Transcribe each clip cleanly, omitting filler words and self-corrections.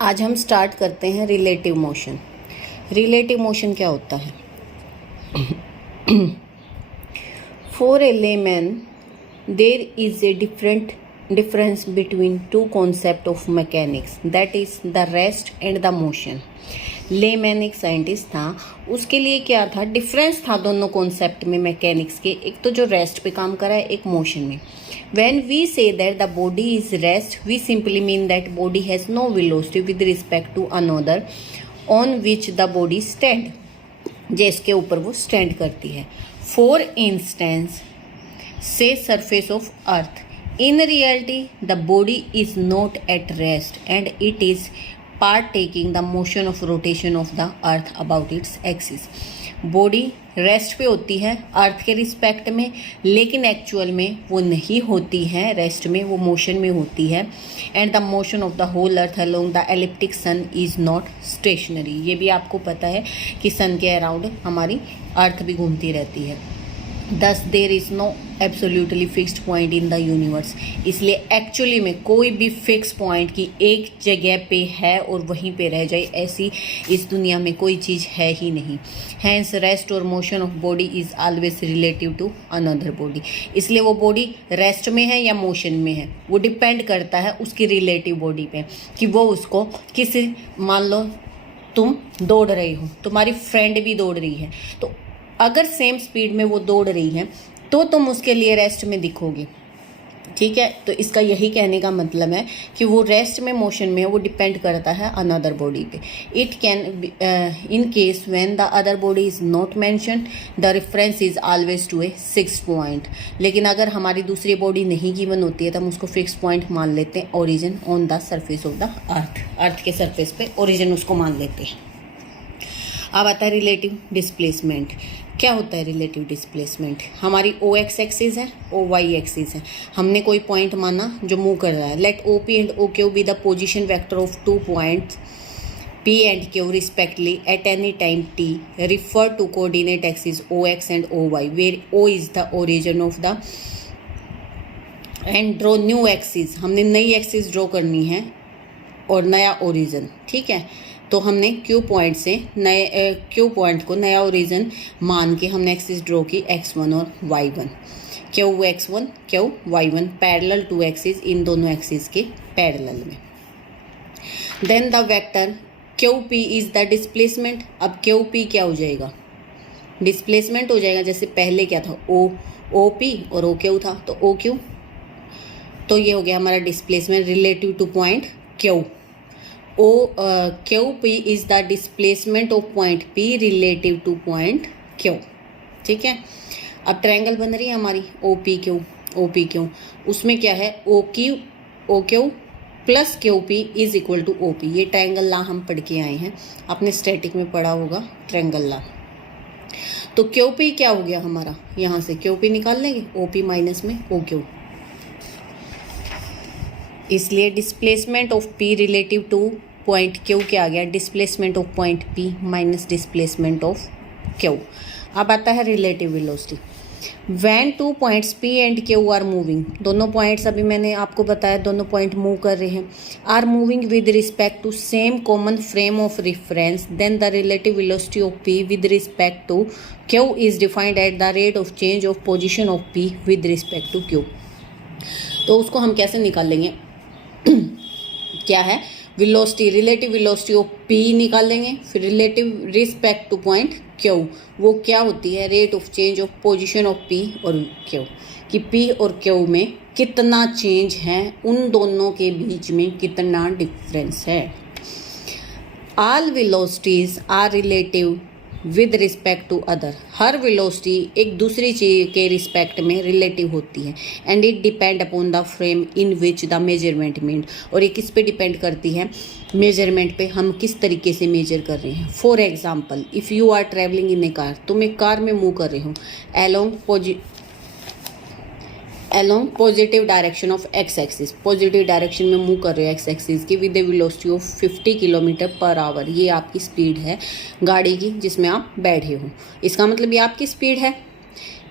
आज हम स्टार्ट करते हैं रिलेटिव मोशन। रिलेटिव मोशन क्या होता है? For a layman there is a difference between two concepts of mechanics, that is the rest and the motion. Layman एक scientist था, उसके लिए क्या था, डिफरेंस था दोनों कॉन्सेप्ट में मैकेनिक्स के। एक तो जो रेस्ट पे काम करा है, एक मोशन में। When we say that the body is rest, we simply mean that body has no velocity with respect to another on which the body stand, जिसके ऊपर वो स्टैंड करती है। For instance say surface of earth, in reality the body is not at rest and it is partaking the motion of rotation of the earth about its axis. Body rest पे होती है अर्थ के respect में, लेकिन actual में वो नहीं होती है रेस्ट में, वो मोशन में होती है। And the motion of the whole earth along the ecliptic sun is not stationary. ये भी आपको पता है कि सन के अराउंड हमारी अर्थ भी घूमती रहती है। Thus there is no absolutely fixed point in the universe. इसलिए एक्चुअली में कोई भी फिक्स पॉइंट की एक जगह पे है और वहीं पे रह जाए, ऐसी इस दुनिया में कोई चीज़ है ही नहीं। Hence रेस्ट और motion of body is always relative to another body. इसलिए वो बॉडी रेस्ट में है या मोशन में है, वो डिपेंड करता है उसकी रिलेटिव बॉडी पे, कि वो उसको किसी, मान लो तुम दौड़ रही हो, तुम्हारी फ्रेंड भी दौड़ रही है, तो अगर सेम स्पीड में वो दौड़ रही है तो तुम उसके लिए रेस्ट में दिखोगे। ठीक है, तो इसका यही कहने का मतलब है कि वो रेस्ट में मोशन में है, वो डिपेंड करता है अनदर बॉडी पे। It can in case when the other body is not mentioned the reference is always to a fix point. लेकिन अगर हमारी दूसरी बॉडी नहीं गिवन होती है तो हम उसको फिक्स पॉइंट मान लेते हैं, origin on the surface of the earth, earth के सरफेस पे ओरिजिन उसको मान लेते हैं। अब आता है रिलेटिव डिस्प्लेसमेंट। क्या होता है रिलेटिव डिस्प्लेसमेंट? हमारी ओ एक्स एक्सिस है, ओ वाई एक्सिस है, हमने कोई पॉइंट माना जो मूव कर रहा है। Let O P and O Q be the position vector of two points P and Q respectively at any time T, refer to coordinate axis O X and O Y, where O is the origin of the, and draw new axis. हमने नई axis draw करनी है और नया origin. ठीक है, तो हमने क्यू पॉइंट से नए क्यू पॉइंट को नया ओरिजिन मान के हमने एक्सिस ड्रॉ की x1 और y1, Q x1 Q y1 parallel to axis, इन दोनों एक्सिस के पैरेलल में। Then the vector Q P is the displacement. अब क्यू पी क्या हो जाएगा? डिस्प्लेसमेंट हो जाएगा। जैसे पहले क्या था, ओ पी और ओ क्यू था, तो ओ क्यू, तो ये हो गया हमारा displacement relative to point Q. Q P is the displacement of point P relative to point Q. ठीक है, अब ट्रायंगल बन रही है हमारी ओ पी क्यू। उसमें क्या है, O Q plus Q P is equal to O P. ये ट्रायंगल ला हम पढ़ के आए हैं, आपने स्टैटिक में पढ़ा होगा ट्रायंगल ला। तो क्यू पी क्या हो गया हमारा, यहाँ से क्यू पी निकाल लेंगे, ओ पी माइनस में ओ क्यू। इसलिए displacement of P relative to point Q क्या आ गया, displacement of point P minus displacement of Q. अब आता है relative velocity. When to points P and Q R moving, दोनों पॉइंट्स अभी मैंने आपको बताया दोनों पॉइंट मूव कर रहे हैं, are moving with respect to same common frame of reference, then the relative velocity of P with respect to Q is defined at the rate of change of position of P with respect to Q. तो उसको हम कैसे निकाल लेंगे? क्या है, velocity, relative velocity of P निकाल लेंगे, फिर relative respect to point Q, वो क्या होती है, rate of change of position of P और क्यू, कि पी और क्यू में कितना चेंज है, उन दोनों के बीच में कितना डिफरेंस है। All velocities are relative with respect to other. हर वेलोसिटी एक दूसरी चीज के रिस्पेक्ट में रिलेटिव होती है। And it depend upon the frame in which the measurement mean, और ये किस पे डिपेंड करती है, मेजरमेंट पे, हम किस तरीके से मेजर कर रहे हैं। For example, if you are travelling in a car, तुम एक कार में मूव कर रहे हो along positive direction of X axis, positive direction में मूव कर रहे हो एक्स एक्सिस की, with a velocity of 50 kilometre per hour. ये आपकी स्पीड है गाड़ी की जिसमें आप बैठे हो, इसका मतलब ये आपकी स्पीड है।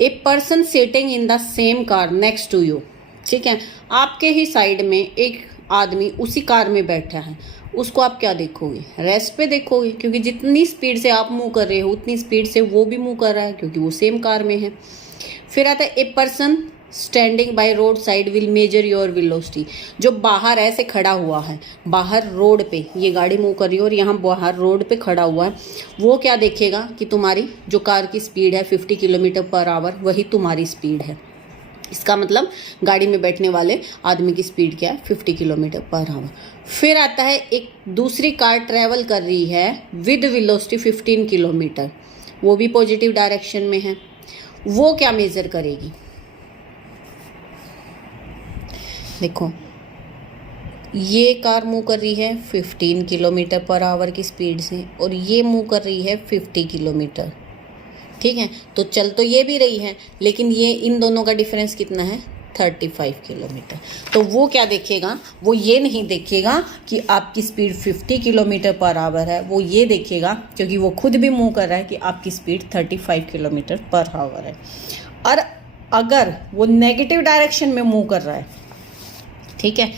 A person sitting in the same car next to you, ठीक है, आपके ही साइड में एक आदमी उसी कार में बैठा है, उसको आप क्या देखोगे? रेस्ट पे देखोगे, क्योंकि जितनी स्पीड से आप मूव कर रहे हो उतनी स्पीड से वो भी मूव कर रहा है, क्योंकि वो सेम कार में है। फिर आता है a person standing by road side will measure your velocity. जो बाहर ऐसे खड़ा हुआ है, बाहर रोड पे ये गाड़ी मूव कर रही है और यहाँ बाहर रोड पे खड़ा हुआ है, वो क्या देखेगा कि तुम्हारी जो कार की स्पीड है 50 किलोमीटर पर आवर, वही तुम्हारी स्पीड है। इसका मतलब गाड़ी में बैठने वाले आदमी की स्पीड क्या है? 50 किलोमीटर पर आवर। फिर आता है एक दूसरी कार ट्रैवल कर रही है विद वेलोसिटी 15 किलोमीटर, वो भी पॉजिटिव डायरेक्शन में है। वो क्या मेजर करेगी? देखो, ये कार मूव कर रही है 15 किलोमीटर पर आवर की स्पीड से और ये मूव कर रही है 50 किलोमीटर। ठीक है, तो चल तो ये भी रही है, लेकिन ये इन दोनों का डिफरेंस कितना है? 35 किलोमीटर। तो वो क्या देखेगा? वो ये नहीं देखेगा कि आपकी स्पीड 50 किलोमीटर पर आवर है, वो ये देखेगा, क्योंकि वो खुद भी मूव कर रहा है, कि आपकी स्पीड 35 किलोमीटर पर आवर है। और अगर वो नेगेटिव डायरेक्शन में मूव कर रहा है, ठीक है,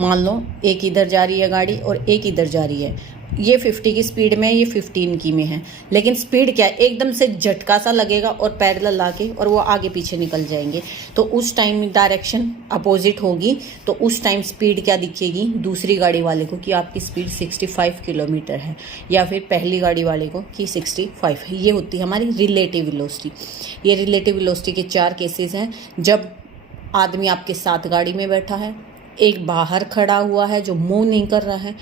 मान लो एक इधर जा रही है गाड़ी और एक इधर जा रही है, ये 50 की स्पीड में, ये 15 की में है, लेकिन स्पीड क्या है? एकदम से झटका सा लगेगा और पैरेलल लाके और वो आगे पीछे निकल जाएंगे, तो उस टाइम डायरेक्शन अपोजिट होगी, तो उस टाइम स्पीड क्या दिखेगी दूसरी गाड़ी वाले को? कि आपकी स्पीड 65 किलोमीटर है, या फिर पहली गाड़ी वाले को कि 65 है। ये होती है हमारी रिलेटिव वेलोसिटी। ये रिलेटिव वेलोसिटी के 4 केसेस हैं। जब आदमी आपके साथ गाड़ी में बैठा है, एक बाहर खड़ा हुआ है जो मूव नहीं कर रहा है,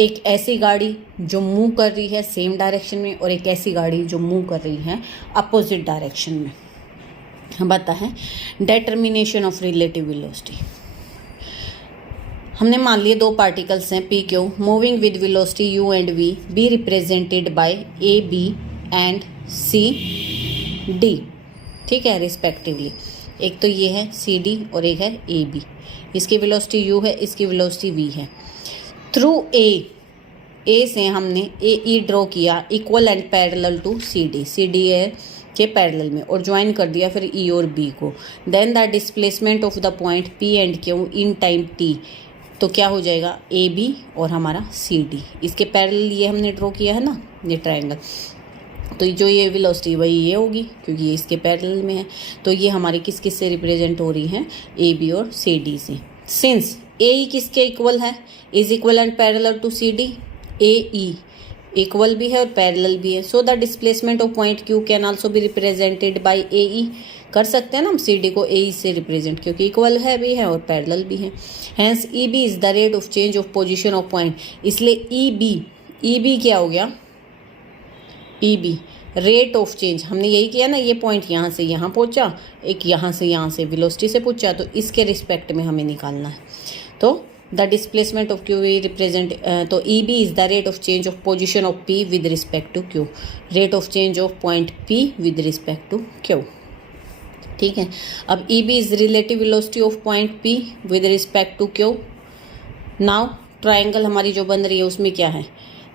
एक ऐसी गाड़ी जो मूव कर रही है सेम डायरेक्शन में, और एक ऐसी गाड़ी जो मूव कर रही है अपोजिट डायरेक्शन में। हम बताते हैं डिटर्मिनेशन ऑफ रिलेटिव वेलोसिटी। हमने मान लिए 2 पार्टिकल्स हैं P Q moving with velocity U and we be represented by A B and C D. ठीक है, रिस्पेक्टिवली। एक तो ये है सी डी और एक है ए बी। इसकी वेलोसिटी u है, इसकी वेलोसिटी v है। थ्रू ए से हमने ए ई ड्रॉ किया equal and parallel to C D के पैरेलल में, और ज्वाइन कर दिया फिर e और b को। Then the displacement of the point p and q in time t, तो क्या हो जाएगा? ए बी और हमारा सी डी। इसके पैरेलल ये हमने ड्रॉ किया है ना, ये ट्रायंगल, तो जो ये वेलोसिटी वही ये होगी, क्योंकि ये इसके पैरेलल में है। तो ये हमारी किस किस से रिप्रेजेंट हो रही है? ए बी और सी डी से। सिंस ए ई किसके इक्वल है? Is equal and parallel to C D. A E equal भी है और पैरेलल भी है, so the displacement of point Q can also be represented by A E. कर सकते हैं ना हम सी डी को ए ई से रिप्रेजेंट, क्योंकि इक्वल है भी है और पैरेलल भी है। Hence E B is the rate of change of position of point. इसलिए ई बी क्या हो गया? E B rate of change. हमने यही किया ना, ये पॉइंट यहाँ से यहाँ पहुँचा, एक यहाँ से वेलोसिटी से पूछा, तो इसके रिस्पेक्ट में हमें निकालना है। तो the displacement of Q V represent, तो E B is the rate of change of position of P with respect to Q. Rate of change of point P with respect to Q. ठीक है, अब E B is relative velocity of point P with respect to Q. Now triangle हमारी जो बन रही है उसमें क्या है?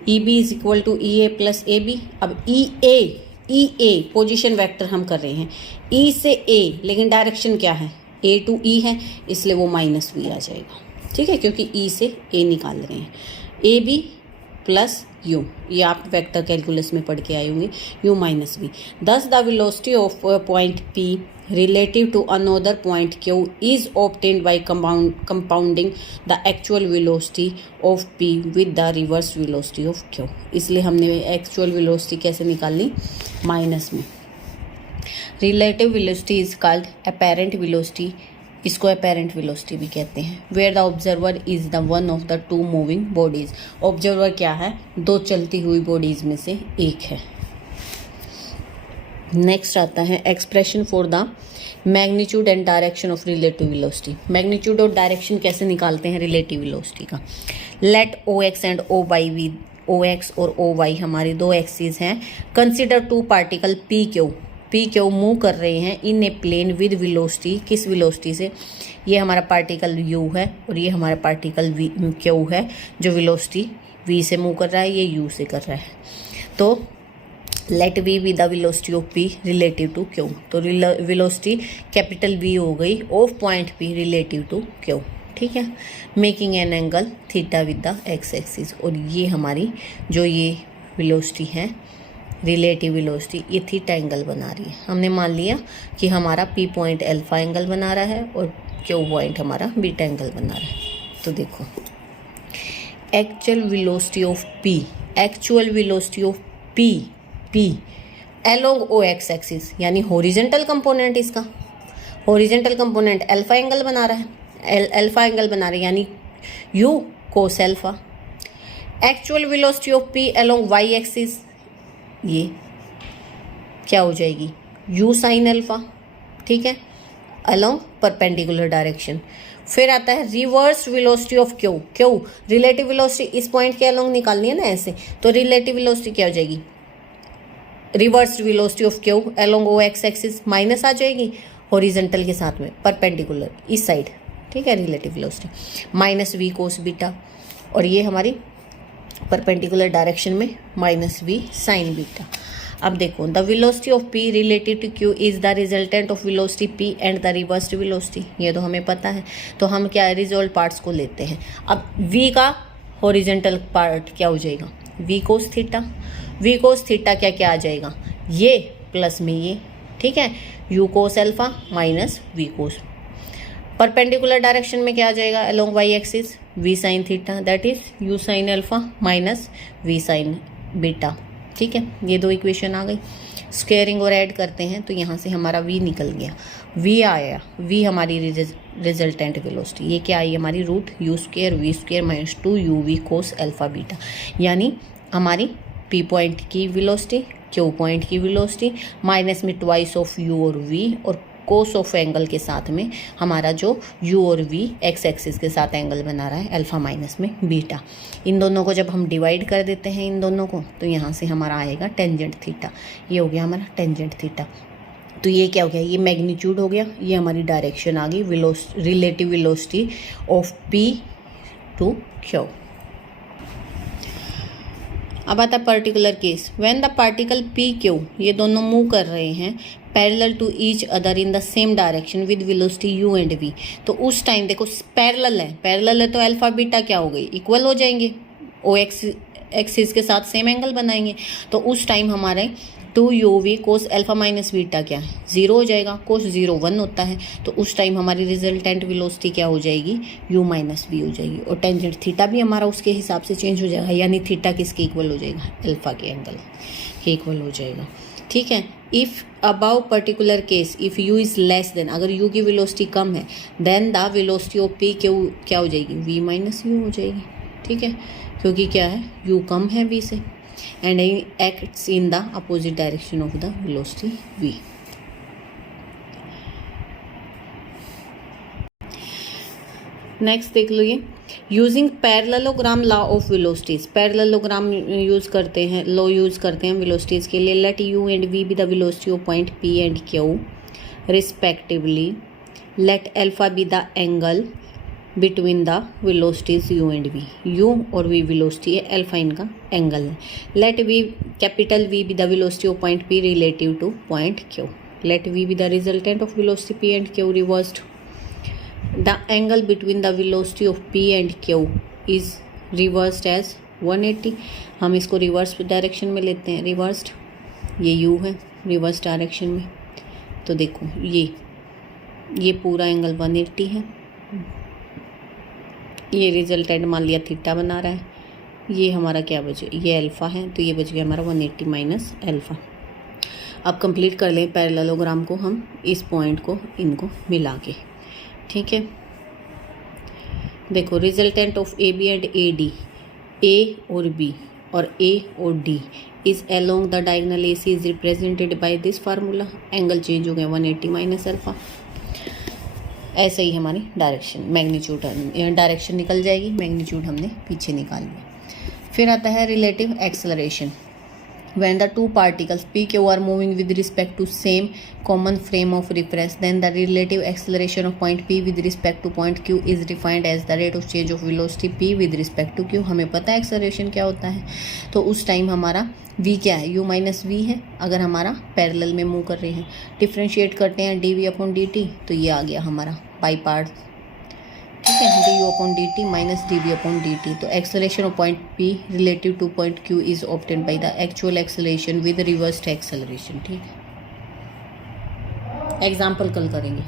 E B is equal to E A plus A B. अब ई ए पोजिशन वेक्टर हम कर रहे हैं, ई से ए, लेकिन डायरेक्शन क्या है? ए टू ई है, इसलिए वो माइनस वी आ जाएगा। ठीक है, क्योंकि ई से ए निकाल रहे हैं। ए बी प्लस यू, ये आप वेक्टर कैलकुलस में पढ़ के आए होंगे, यू माइनस वी। दस the velocity of point P relative to another point q is obtained by compounding the actual velocity of p with the reverse velocity of q। इसलिए हमने actual velocity कैसे निकालनी? माइनस में। relative velocity is called apparent velocity, इसको apparent velocity भी कहते हैं। where the observer is the one of the two moving bodies। observer क्या है? 2 चलती हुई bodies में से एक है। नेक्स्ट आता है expression for the magnitude and direction of relative velocity. Magnitude और डायरेक्शन कैसे निकालते हैं रिलेटिव वेलोसिटी का? Let O X and O Y V, O X और ओ वाई हमारी 2 एक्सिस हैं। Consider 2 particle P Q move कर रहे हैं in a plane with velocity. किस वेलोसिटी से? ये हमारा पार्टिकल यू है और ये हमारा पार्टिकल क्यू है, जो वेलोसिटी वी से मूव कर रहा है, ये यू से कर रहा है। तो let V be the velocity of P relative to Q. तो वेलोसिटी कैपिटल वी हो गई of point P relative to Q. ठीक है, making an angle theta with the X axis. और ये हमारी जो ये वेलोसिटी है, रिलेटिव वेलोसिटी, ये थीटा एंगल बना रही है। हमने मान लिया कि हमारा पी पॉइंट अल्फा एंगल बना रहा है और क्यू पॉइंट हमारा बीटा एंगल बना रहा है। तो देखो, actual velocity of P, actual velocity of P along O X axis, यानी हॉरिजेंटल कंपोनेंट, इसका हॉरिजेंटल कंपोनेंट अल्फा एंगल बना रहा है, अल्फा एंगल बना रहा है, यानी U cos alpha. Actual velocity of P along Y axis, ये क्या हो जाएगी, यू साइन अल्फा, ठीक है, अलोंग परपेंडिकुलर डायरेक्शन। फिर आता है reverse velocity of Q, Q relative velocity इस पॉइंट के अलोंग निकालनी है ना ऐसे, तो रिलेटिव वेलोसिटी क्या हो जाएगी, reverse velocity of Q along O X axis minus आ जाएगी हॉरिजेंटल के साथ में परपेंडिकुलर इस साइड, ठीक है, relative velocity minus v cos beta, और ये हमारी परपेंडिकुलर डायरेक्शन में माइनस वी साइन बीटा। अब देखो, the velocity of p related to Q is the resultant of velocity p and the reversed velocity, ये तो हमें पता है। तो हम क्या रिजल्ट पार्ट्स को लेते हैं। अब वी का हॉरिजेंटल पार्ट क्या हो जाएगा, v cos theta, v cos theta क्या क्या आ जाएगा, ये प्लस में ये, ठीक है, u cos alpha minus v cos. Perpendicular direction में क्या आ जाएगा, along Y axis v sine theta, that is u sine alpha minus v sine beta, ठीक है। ये दो इक्वेशन आ गई। स्क्वेयरिंग और ऐड करते हैं तो यहाँ से हमारा v निकल गया, v आया, v हमारी रिजल्टेंट वेलोसिटी, ये क्या आई हमारी root u square v square minus 2uv cos alpha beta, यानी हमारी p पॉइंट की वेलोसिटी q पॉइंट की वेलोसिटी माइनस में ट्वाइस ऑफ u और v, और कोस ऑफ एंगल के साथ में हमारा जो u और v एक्स एक्सिस के साथ एंगल बना रहा है अल्फा माइनस में बीटा। इन दोनों को जब हम डिवाइड कर देते हैं इन दोनों को, तो यहाँ से हमारा आएगा टेंजेंट थीटा, ये हो गया हमारा टेंजेंट थीटा। तो ये क्या हो गया, ये मैग्नीट्यूड हो गया, ये हमारी डायरेक्शन आ गई relative velocity of p to q। अब आता है particular case, when the particle P q, ये दोनों मूव कर रहे हैं parallel to each other in the same direction with velocity u and v। तो उस टाइम देखो पैरेलल है तो अल्फा बीटा क्या हो गई, इक्वल हो जाएंगे, ओ एक्सिस के साथ सेम एंगल बनाएंगे। तो उस टाइम हमारे 2uv cos alpha minus beta क्या है, 0 हो जाएगा, कोस 0 1 होता है। तो उस टाइम हमारी रिजल्टेंट वेलोसिटी क्या हो जाएगी, u माइनस v हो जाएगी, और टेंजेंट थीटा भी हमारा उसके हिसाब से चेंज हो जाएगा, यानी थीटा किसके इक्वल हो जाएगा, अल्फा के एंगल के इक्वल हो जाएगा, ठीक है। If about particular case if u is less than, अगर u की वेलोसिटी कम है, then the velocity of p क्या हो जाएगी, v माइनस u हो जाएगी, ठीक है, क्योंकि क्या है u कम है v से, and acts in the opposite direction of the velocity v। Next देख लो, ये using parallelogram law of velocities, parallelogram use करते हैं, लॉ यूज़ करते हैं वेलोसिटीज के लिए। Let u and we be the velocity of point p and q respectively, let alpha be the angle between the velocities u and v, u और v velocity है, alpha इनका angle है। Let v capital v be the velocity of point p relative to point q, let v be the resultant of velocity p and q reversed. The angle between the velocity of p and q is reversed as 180। हम इसको reverse direction में लेते हैं, reversed, ये u है reverse direction में। तो देखो ये पूरा एंगल 180 है, ये रिजल्टेंट मान लिया थीटा बना रहा है, ये हमारा क्या बचे, ये अल्फ़ा है, तो ये बच गया हमारा 180 माइनस अल्फ़ा। अब कंप्लीट कर लें पैरेललोग्राम को हम, इस पॉइंट को इनको मिला के, ठीक है। देखो resultant of A B and A D, A और बी और ए और D is along the diagonal A C is represented by this formula. Angle change हो गया 180 माइनस अल्फा। ऐसे ही हमारी डायरेक्शन मैग्नीट्यूड डायरेक्शन निकल जाएगी, मैग्नीट्यूड हमने पीछे निकाल लिया। फिर आता है relative acceleration. When the two particles p q are moving with respect to same common frame of reference, then the relative acceleration of point p with respect to point q is defined as the rate of change of velocity p with respect to q। हमें पता है acceleration क्या होता है, तो उस time हमारा v क्या है, u माइनस v है, अगर हमारा पैरेलल में मूव कर रहे हैं। डिफ्रेंशिएट करते हैं dv अपॉन dt, तो ये आ गया हमारा बाई पार्ट, ठीक है, upon dt minus dv upon dt. तो acceleration of point P relative to point Q is obtained by the actual acceleration with reversed acceleration. ठीक है, एग्जाम्पल कल करेंगे.